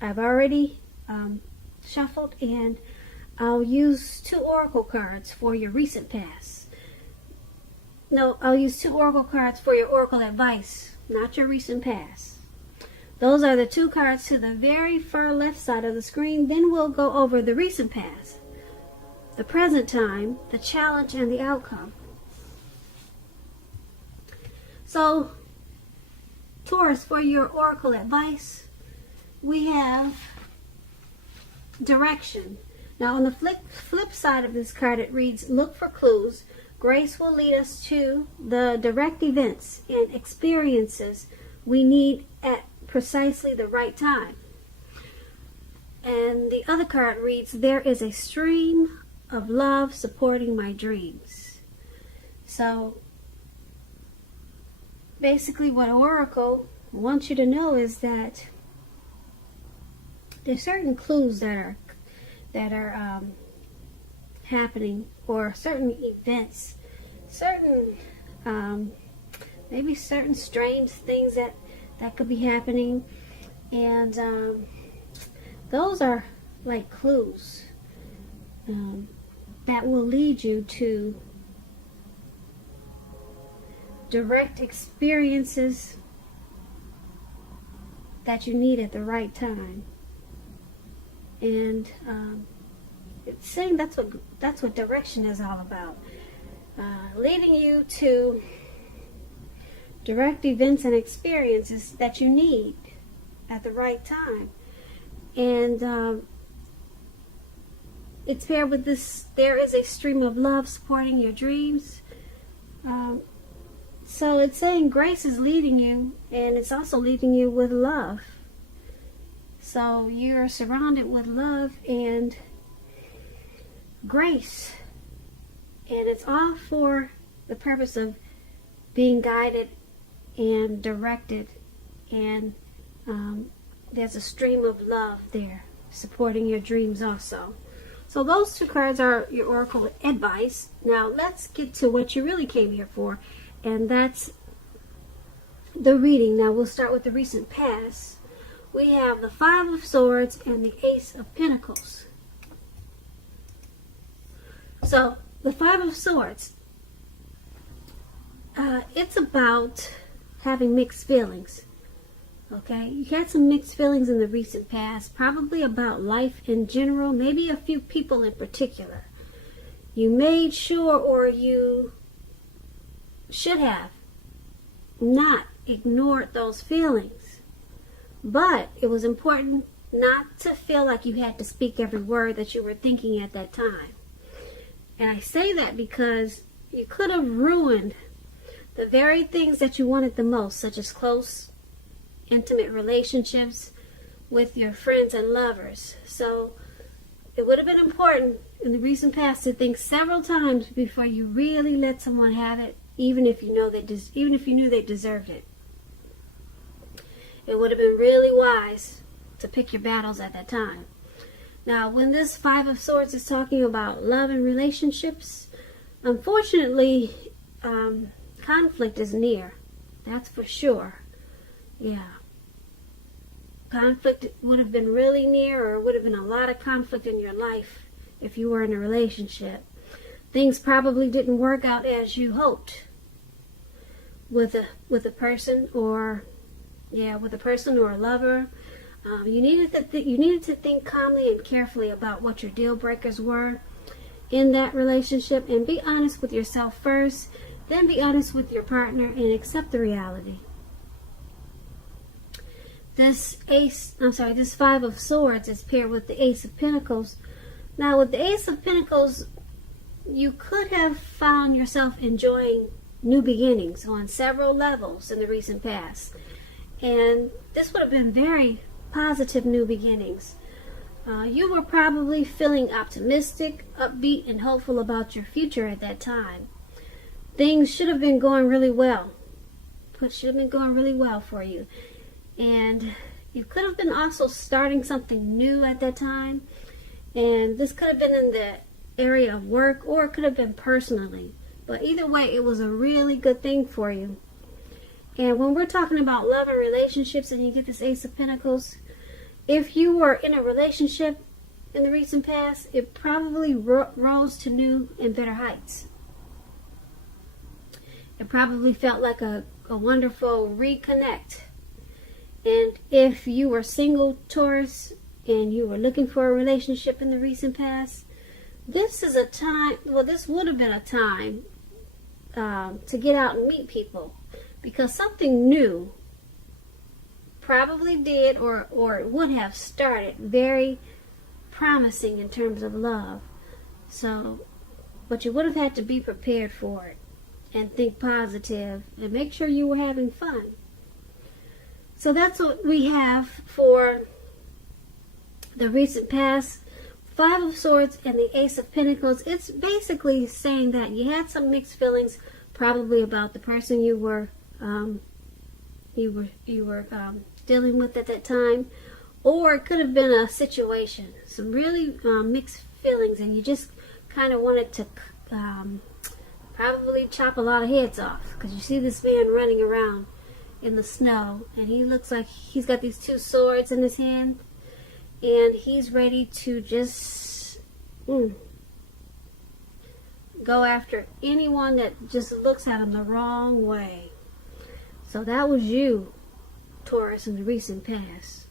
I've already shuffled, and I'll use 2 oracle cards for your recent past. No, I'll use 2 oracle cards for your oracle advice, not your recent past. Those are the 2 cards to the very far left side of the screen. Then we'll go over the recent past, the present time, the challenge, and the outcome. So, Taurus, for your oracle advice, we have direction. Now, on the flip side of this card, it reads, look for clues. Grace will lead us to the direct events and experiences we need at precisely the right time. And the other card reads, there is a stream of love supporting my dreams. So, basically what Oracle wants you to know is that there's certain clues that are happening, or certain events, certain maybe certain strange things that could be happening, and those are like clues that will lead you to direct experiences that you need at the right time. And it's saying that's what direction is all about, leading you to direct events and experiences that you need at the right time. And it's paired with this, there is a stream of love supporting your dreams. So it's saying grace is leading you, and it's also leading you with love. So you're surrounded with love and grace, and it's all for the purpose of being guided and directed, and there's a stream of love there supporting your dreams also. So those 2 cards are your oracle advice. Now let's get to what you really came here for, and that's the reading. Now we'll start with the recent past. We have the 5 of Swords and the Ace of Pentacles. So the 5 of Swords, it's about having mixed feelings. Okay, you had some mixed feelings in the recent past, probably about life in general, maybe a few people in particular. You made sure, or you should have, not ignored those feelings. But it was important not to feel like you had to speak every word that you were thinking at that time. And I say that because you could have ruined the very things that you wanted the most, such as close, intimate relationships with your friends and lovers. So it would have been important in the recent past to think several times before you really let someone have it, even if you know even if you knew they deserved it. It would have been really wise to pick your battles at that time. Now, when this 5 of Swords is talking about love and relationships, unfortunately, conflict is near. That's for sure. Yeah. Conflict would have been really near, or would have been a lot of conflict in your life if you were in a relationship. Things probably didn't work out as you hoped with a person, or with a person or a lover. You needed to think calmly and carefully about what your deal breakers were in that relationship, and be honest with yourself first, then be honest with your partner, and accept the reality. This 5 of Swords is paired with the Ace of Pentacles. Now, with the Ace of Pentacles, you could have found yourself enjoying new beginnings on several levels in the recent past. And this would have been very positive new beginnings. You were probably feeling optimistic, upbeat, and hopeful about your future at that time. Things should have been going really well. Should have been going really well for you. And you could have been also starting something new at that time. And this could have been in the area of work, or it could have been personally. But either way, it was a really good thing for you. And when we're talking about love and relationships, and you get this Ace of Pentacles, if you were in a relationship in the recent past, it probably rose to new and better heights. It probably felt like a wonderful reconnect. And if you were single, Taurus, and you were looking for a relationship in the recent past, this is a time, well, this would have been a time to get out and meet people, because something new probably did or would have started very promising in terms of love. So, but you would have had to be prepared for it and think positive and make sure you were having fun. So that's what we have for the recent past. Five of Swords and the Ace of Pentacles. It's basically saying that you had some mixed feelings, probably about the person you were dealing with at that time, or it could have been a situation, some really mixed feelings, and you just kind of wanted to probably chop a lot of heads off, because you see this man running around in the snow, and he looks like he's got these two swords in his hand, and he's ready to just go after anyone that just looks at him the wrong way. So that was you, Taurus, in the recent past.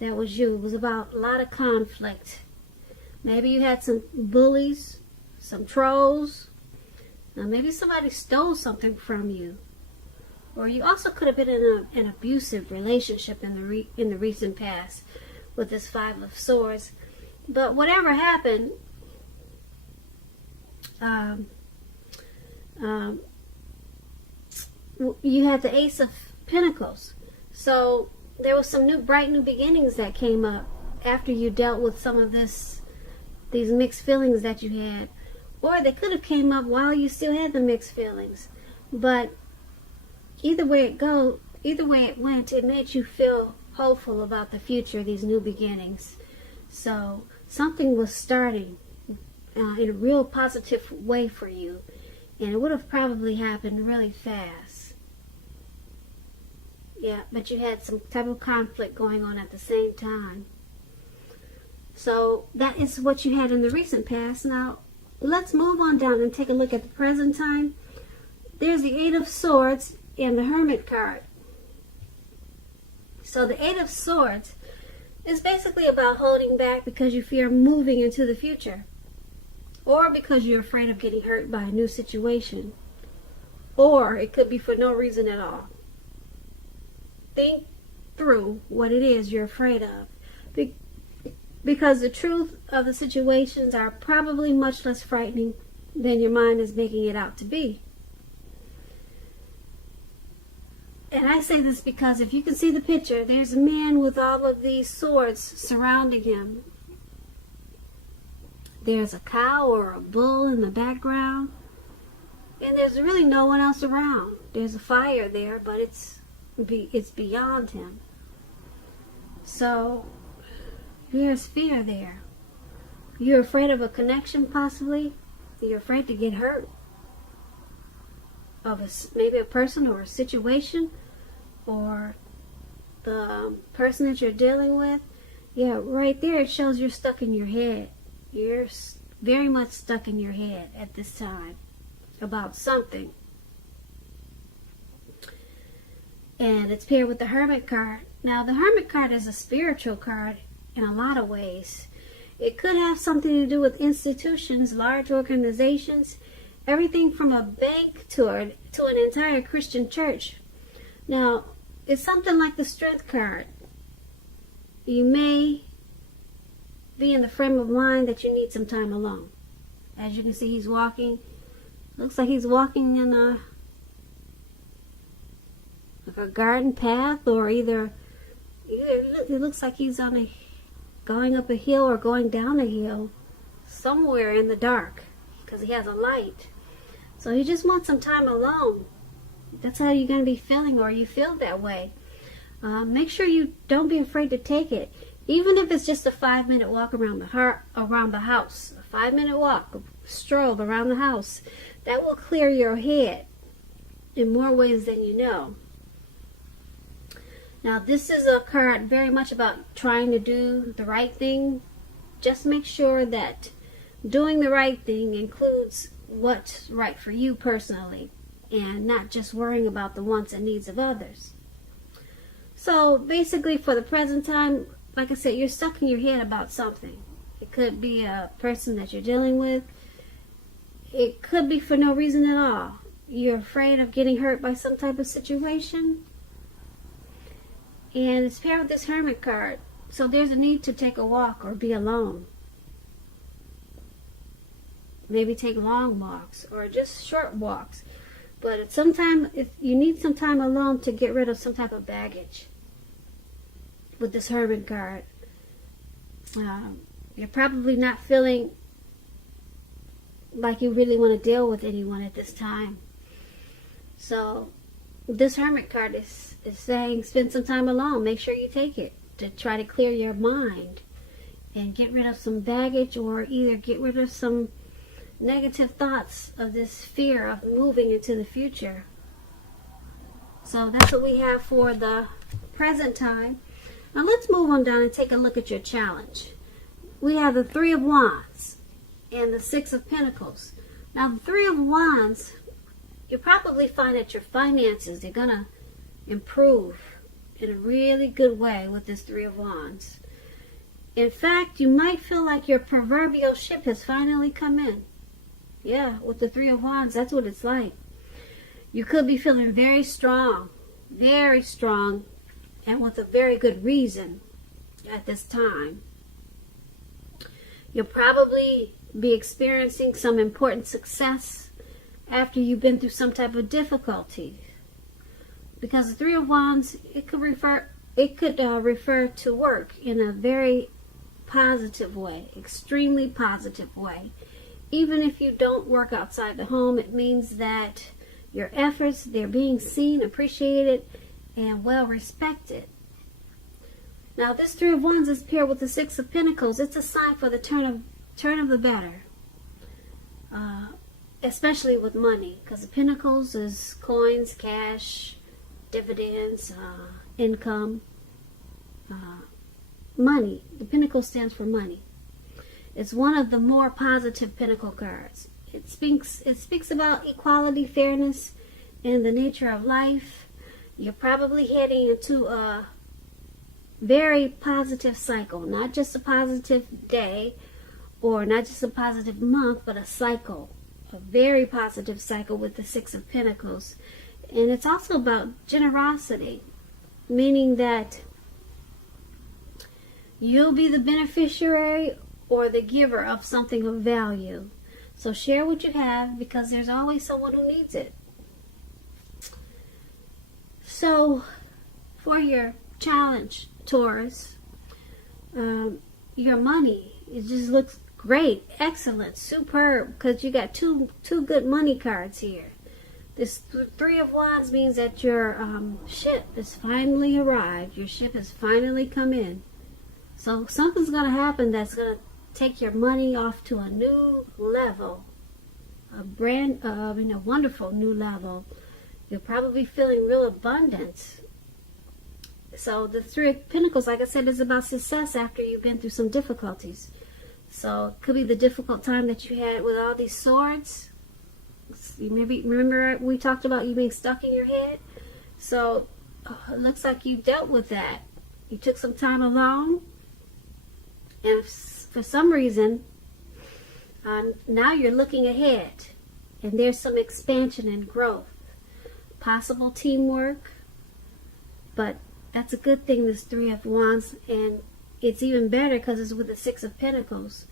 That was you. It was about a lot of conflict. Maybe you had some bullies, some trolls. Now maybe somebody stole something from you. Or you also could have been in an abusive relationship in the recent past with this Five of Swords. But whatever happened, you had the Ace of Pentacles. So there was some bright new beginnings that came up after you dealt with some of these mixed feelings that you had. Or they could have came up while you still had the mixed feelings. But either way it went, it made you feel hopeful about the future, these new beginnings. So something was starting in a real positive way for you, and it would have probably happened really fast. Yeah, but you had some type of conflict going on at the same time. So that is what you had in the recent past. Now let's move on down and take a look at the present time. There's the Eight of Swords and the Hermit card. So the Eight of Swords is basically about holding back because you fear moving into the future, or because you're afraid of getting hurt by a new situation, or it could be for no reason at all. Think through what it is you're afraid of, because the truth of the situations are probably much less frightening than your mind is making it out to be. And I say this because if you can see the picture, there's a man with all of these swords surrounding him. There's a cow or a bull in the background, and there's really no one else around. There's a fire there, but it's beyond him. So there's fear there. You're afraid of a connection, possibly. You're afraid to get hurt of maybe a person or a situation, or the person that you're dealing with. Yeah, right there it shows you're stuck in your head. You're very much stuck in your head at this time about something. And it's paired with the Hermit card. Now the Hermit card is a spiritual card in a lot of ways. It could have something to do with institutions, large organizations, everything from a bank to an entire Christian church. Now, it's something like the Strength card. You may be in the frame of mind that you need some time alone. As you can see, he's walking. Looks like he's walking in a garden path, or either it looks like he's going up a hill or going down a hill somewhere in the dark, because he has a light. So you just want some time alone. That's how you're going to be feeling, or you feel that way. Make sure you don't be afraid to take it. Even if it's just a 5-minute walk around the house. A 5-minute walk, a stroll around the house. That will clear your head in more ways than you know. Now, this is a card very much about trying to do the right thing. Just make sure that doing the right thing includes what's right for you personally, and not just worrying about the wants and needs of others. So basically, for the present time, like I said, you're stuck in your head about something. It could be a person that you're dealing with. It could be for no reason at all. You're afraid of getting hurt by some type of situation. And it's paired with this Hermit card. So there's a need to take a walk or be alone. Maybe take long walks or just short walks. But you need some time alone to get rid of some type of baggage. With this Hermit card, you're probably not feeling like you really want to deal with anyone at this time. So this Hermit card is saying spend some time alone. Make sure you take it to try to clear your mind and get rid of some baggage, or either get rid of some negative thoughts of this fear of moving into the future. So that's what we have for the present time. Now let's move on down and take a look at your challenge. We have the Three of Wands and the Six of Pentacles. Now the Three of Wands, you'll probably find that your finances, they're going to improve in a really good way with this Three of Wands. In fact, you might feel like your proverbial ship has finally come in. Yeah, with the Three of Wands, that's what it's like. You could be feeling very strong, and with a very good reason at this time. You'll probably be experiencing some important success after you've been through some type of difficulty. Because the Three of Wands, it could refer to work in a very positive way, extremely positive way. Even if you don't work outside the home, it means that your efforts, they're being seen, appreciated, and well respected. Now this Three of Wands is paired with the Six of Pentacles. It's a sign for the turn of the better, especially with money, because the Pentacles is coins, cash, dividends, income, money. The Pentacle stands for money. It's one of the more positive Pentacle cards. It speaks about equality, fairness, and the nature of life. You're probably heading into a very positive cycle, not just a positive day or not just a positive month, but a cycle, a very positive cycle with the Six of Pentacles. And it's also about generosity, meaning that you'll be the beneficiary or the giver of something of value. So share what you have, because there's always someone who needs it. So for your challenge, Taurus, your money, it just looks great, excellent, superb, because you got two good money cards here. This Three of Wands means that your ship has finally arrived. Your ship has finally come in. So something's going to happen that's going to take your money off to a new level, a wonderful new level. You're probably feeling real abundance. So the Three of Pentacles, like I said, is about success after you've been through some difficulties. So it could be the difficult time that you had with all these swords. You maybe remember we talked about you being stuck in your head. So it looks like you dealt with that. You took some time alone, and for some reason, now you're looking ahead, and there's some expansion and growth, possible teamwork. But that's a good thing, this Three of Wands, and it's even better because it's with the Six of Pentacles.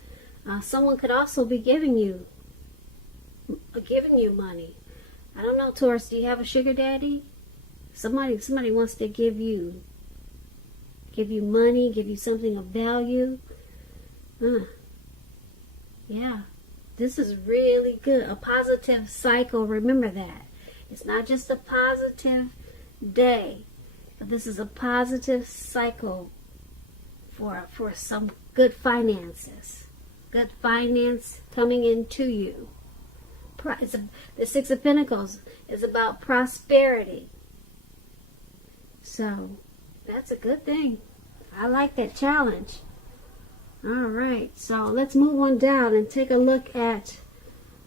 Someone could also be giving you money. I don't know, Taurus, do you have a sugar daddy? Somebody wants to give you money, give you something of value. Yeah, this is really good. A positive cycle. Remember that. It's not just a positive day, but this is a positive cycle for some good finances. Good finance coming into you. The Six of Pentacles is about prosperity. So That's a good thing. I like that challenge. All right, so let's move on down and take a look at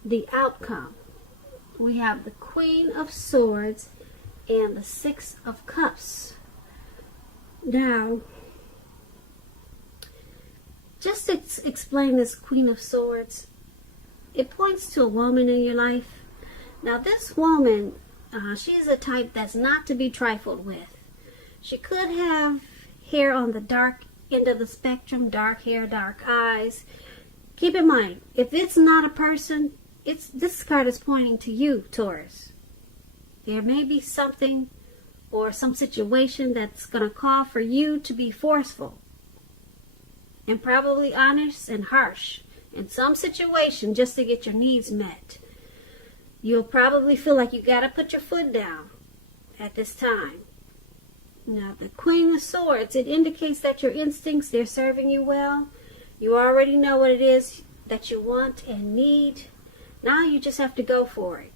the outcome. We have the Queen of Swords and the Six of Cups. Now, just to explain this Queen of Swords, it points to a woman in your life. Now, this woman, she's a type that's not to be trifled with. She could have hair on the dark end of the spectrum, dark hair, dark eyes. Keep in mind, if it's not a person, this card is pointing to you, Taurus. There may be something or some situation that's going to call for you to be forceful and probably honest and harsh in some situation just to get your needs met. You'll probably feel like you got to put your foot down at this time. Now, the Queen of Swords, it indicates that your instincts, they're serving you well. You already know what it is that you want and need. Now you just have to go for it.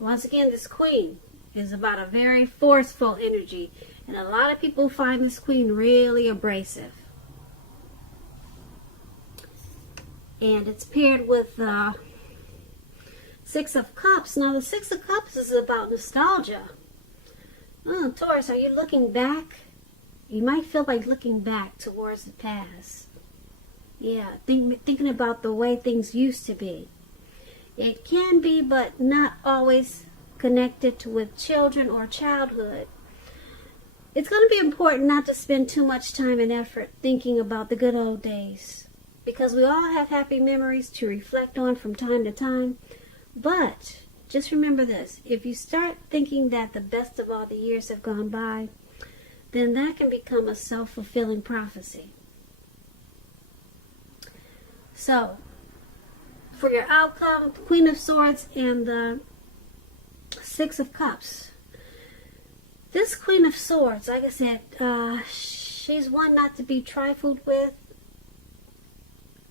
Once again, this Queen is about a very forceful energy, and a lot of people find this Queen really abrasive. And it's paired with Six of Cups. Now, the Six of Cups is about nostalgia. Oh, Taurus, are you looking back? You might feel like looking back towards the past. Yeah, thinking about the way things used to be. It can be, but not always connected with children or childhood. It's going to be important not to spend too much time and effort thinking about the good old days, because we all have happy memories to reflect on from time to time. But just remember this: if you start thinking that the best of all the years have gone by, then that can become a self-fulfilling prophecy. So, for your outcome, Queen of Swords and the Six of Cups. This Queen of Swords, like I said, she's one not to be trifled with.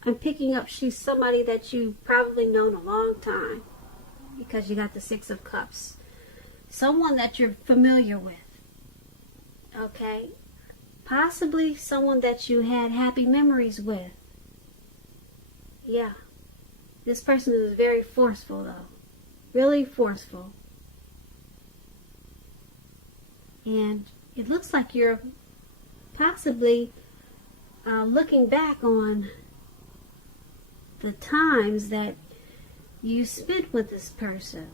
I'm picking up she's somebody that you've probably known a long time, because you got the Six of Cups. Someone that you're familiar with. Okay? Possibly someone that you had happy memories with. Yeah. This person is very forceful, though. Really forceful. And it looks like you're possibly looking back on the times that you spent with this person.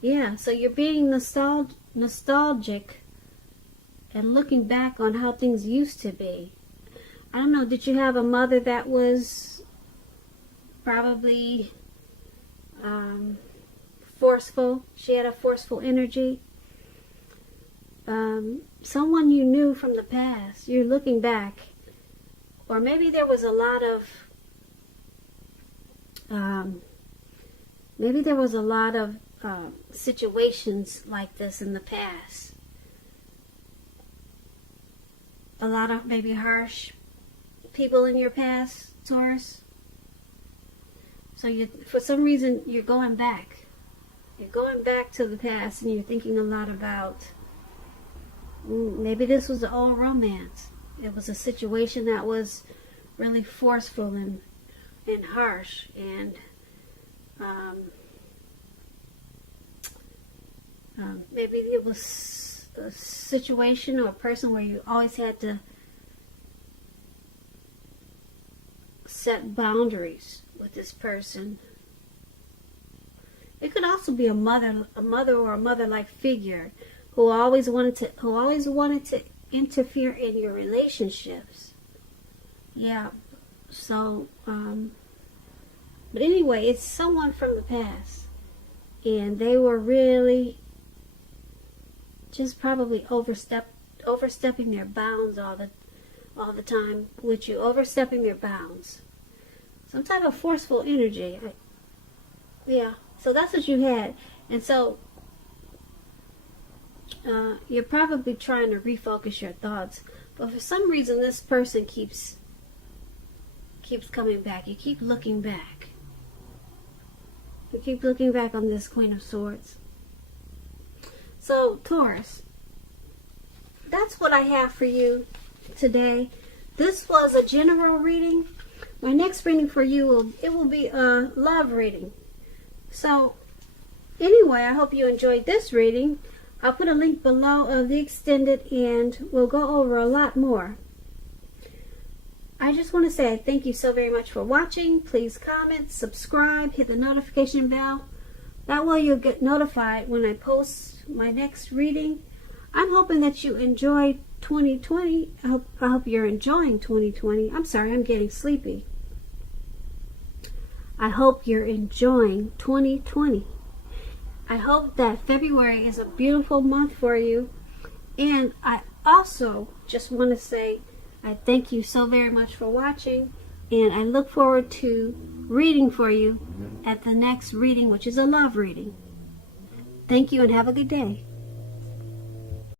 Yeah, so you're being nostalgic and looking back on how things used to be. I don't know, did you have a mother that was probably forceful? She had a forceful energy. Someone you knew from the past, you're looking back. Or maybe there was a lot of situations like this in the past. A lot of maybe harsh people in your past, Taurus. So for some reason, you're going back. You're going back to the past, and you're thinking a lot about maybe this was an old romance. It was a situation that was really forceful and harsh, and maybe it was a situation or a person where you always had to set boundaries with this person. It could also be a mother or a mother-like figure who always wanted to interfere in your relationships. Yeah. So, but anyway, it's someone from the past, and they were really just probably overstepping their bounds all the time with you, overstepping their bounds. Some type of forceful energy. Yeah. So that's what you had, and so you're probably trying to refocus your thoughts, but for some reason this person keeps coming back. You keep looking back. You keep looking back on this Queen of Swords. So, Taurus, that's what I have for you today. This was a general reading. My next reading for you will be a love reading. So, anyway, I hope you enjoyed this reading. I'll put a link below of the extended, and we'll go over a lot more. I just want to say thank you so very much for watching. Please comment, subscribe, hit the notification bell. That way you'll get notified when I post my next reading. I'm hoping that you enjoyed 2020. I hope you're enjoying 2020. I'm sorry, I'm getting sleepy. I hope you're enjoying 2020. I hope that February is a beautiful month for you. And I also just want to say I thank you so very much for watching. And I look forward to reading for you at the next reading, which is a love reading. Thank you and have a good day.